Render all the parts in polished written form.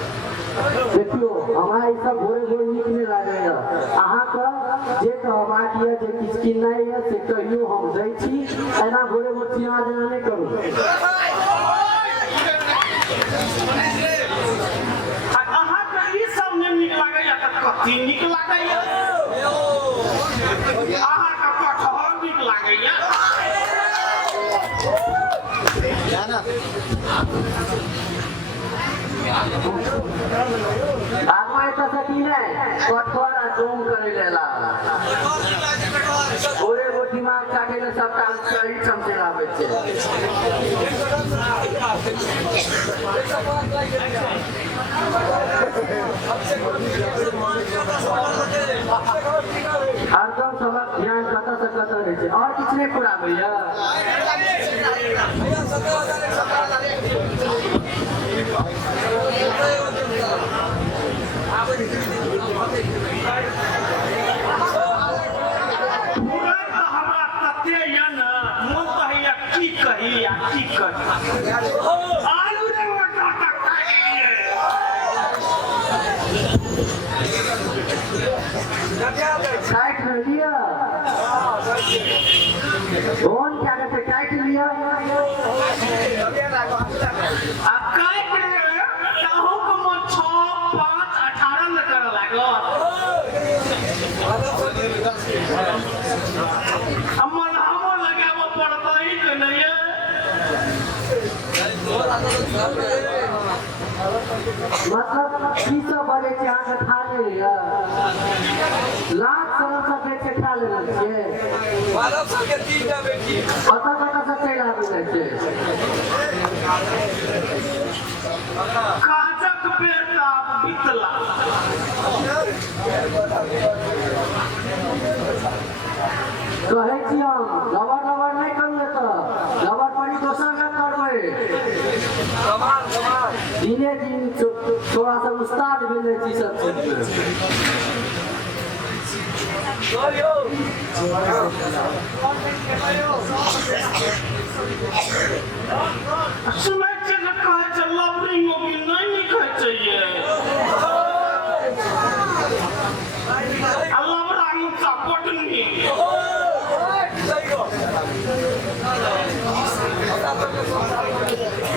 देखियो हमारा ई सब भोरे भोरे नीक नहीं लागैया अहाँ के जे कहबाक यऽ जे किछु किनाइ यऽ से कहियो हम दै छी एना भोरे भोरे चिया जेना नहि करू अहाँ के ई सब नहि नीक लागैया त कथि नीक लागैया अहाँ के कटहर नीक लागैया आगमा एतऽ से की नहि कटहर आ डोम करे लेला भोरे भोर दिमाग काटे ले सब काम सही समझे आबै छै हरदम सबक ध्यान कतऽ से कतऽ रहै छै और किछु नहि पुराबैया काट लिया कौन क्या कहते काट लिया अब काट चाहो को 6 5 18 में कर लागो हमन हमो लगाबो पड़तै कि नहीं मतलब की सब बड़े के आगे खा ले लाख साल से बेच के खा ले छिए 12 साल के 3 टा बेटी पता से चला आवे छै काजक बेटा बितला कहै छी हम लवर नहीं करू त लवर पड़ी दोसर न करबै दिने दिन थोड़ा सा उस्ताद भेलै छी सब चीज सुनै छै जे कहै छै लवरिंग मोबिल नहीं लिखै चाहिए अल्लाह बड़ा सपोर्ट नहीं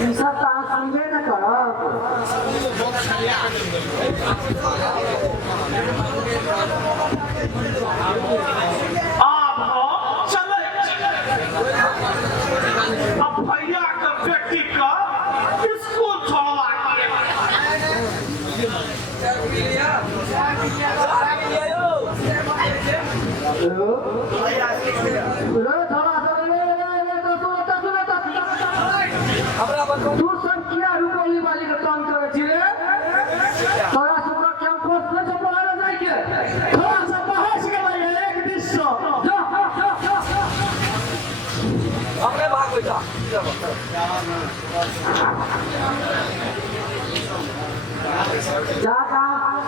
ई सब त अहाँ सुनबे न करब अब चले अब भैया के बेटी का स्कूल छोड़वा तू सब किया रुपौली वाली के काम करे छी रे तोरा सब कैंपस में से पढ़ाने जाय के थोड़ा सा बहस के भाई एक दिशा जा हमरे भाग बैठा जा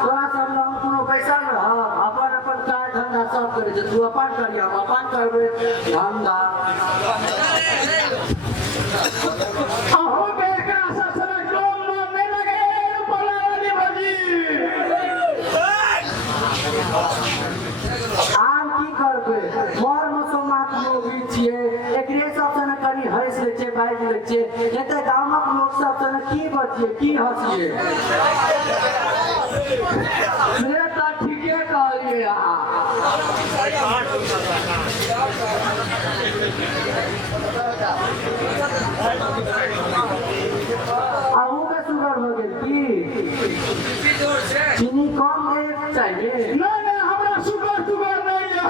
तोरा सब लोग कोनो पैसा न अपन अपन काज धंधा सब करे छै तू अपन करिया हम अपन करबे धंधा अहो के एकरा सब समय लोन नहीं लगे रुपौला वाली भजी आम की करबे मोर मसोमात लोग छिए एकरे सब से न कनी हंस ले छै बाज ले छै एते गामक लोग सब से न की बचिए की हंसिए से त ठीके कहलिए अहाँ आहू का शुगर हो गेल की चीनी कम ले चाहिए नहीं नहीं हमरा शुगर नहीं है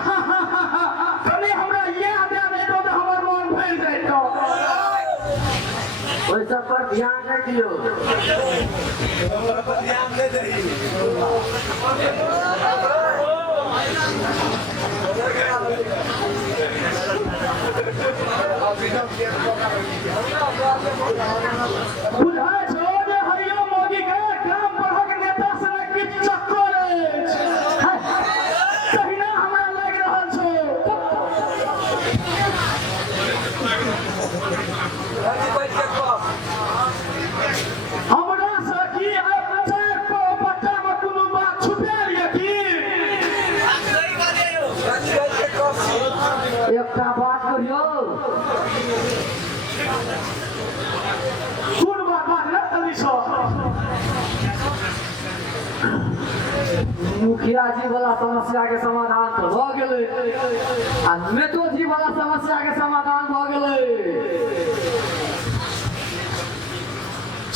कनी हमरा याद आ नहीं तो हमर मन फैल जाइतो ओइ सब पर ध्यान नहीं दियो ध्यान दे दही बुझा छो जे हरियो मोदी के काम बढ़क नेता से की चक्कर तहिना हमरा लाग रहल छो अभी बैठ के कह हमरा से की अब चार को बच्चा में कोनो बात छुपायल ये की अभी बैठ के कह एकटा बात करियो सुन बात न तली छो मुखिया जी वाला समस्या के समाधान तो भ गेलै आ नेतो जी वाला समस्या के समाधान भ गेलै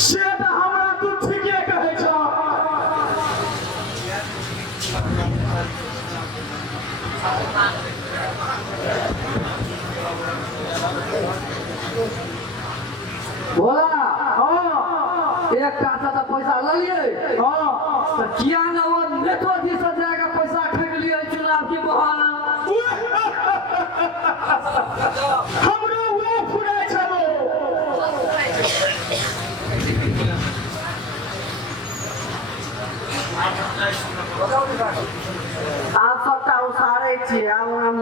से त हमरा तू ठीके कहै छो बोला हां एकटा से तो पैसा ललिए हां तो किया न वो नेतो जी से जाके पैसा ठग लिए चुनाव के बहाना हमरो वे फुराय छलो आप सबटा उसारे छियै आब हम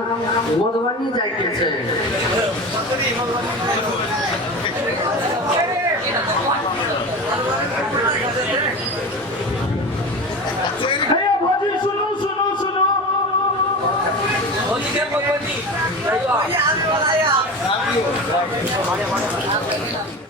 मधुबनी जाय के छै हे भौजी सुनो सुनो सुनो होली के भगवती भैया आने वाला है